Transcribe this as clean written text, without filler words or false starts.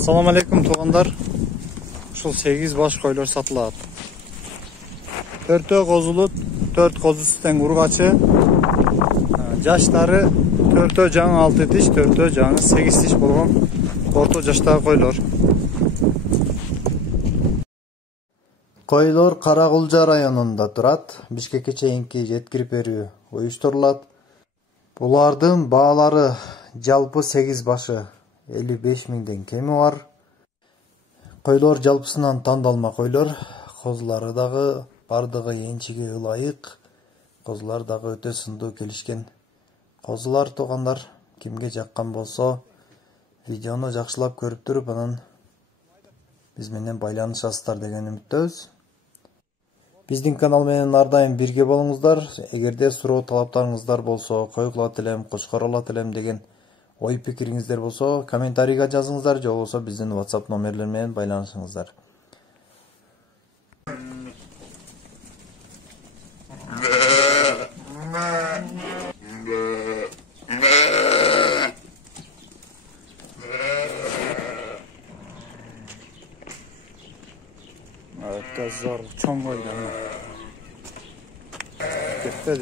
Assalamu alaikum tuğanlar. Şu 8 baş koylar satılады. 4 qozulu, 4 qozu sütten urgaçı. Jaşları 4 жаңы 6 diş, 4 жаңы 8 diş bolğan orta jaştagı koylar. Koylar Karagulca rayonunda turat. Bişkekке чейинки жеткирип берүү уюштурулат. Булардын баалары жалпы 8 başı 55 миңден кеми бар. Koylar жалпысынан тандалма koylar. Козулары дагы бардыгы энчиге ылайык. Козулар дагы өтө сындуу келишкен. Козулар тугандар кимге жаккан болсо, видеону жакшылап көрүп туруп, анан биз менен байланышасыздар деген үмүттөбүз. Биздин канал менен ар дайым бирге болуңуздар. Эгерде суроо талаптарыңыздар болсо, койгулат элем, кошкаралат элем деген ой пикириңиздер болсо, комментарийга жазыңыздар, же болбосо биздин WhatsApp номерлер менен байланышыңыздар. Evet, zor, çok oydu. Gitti.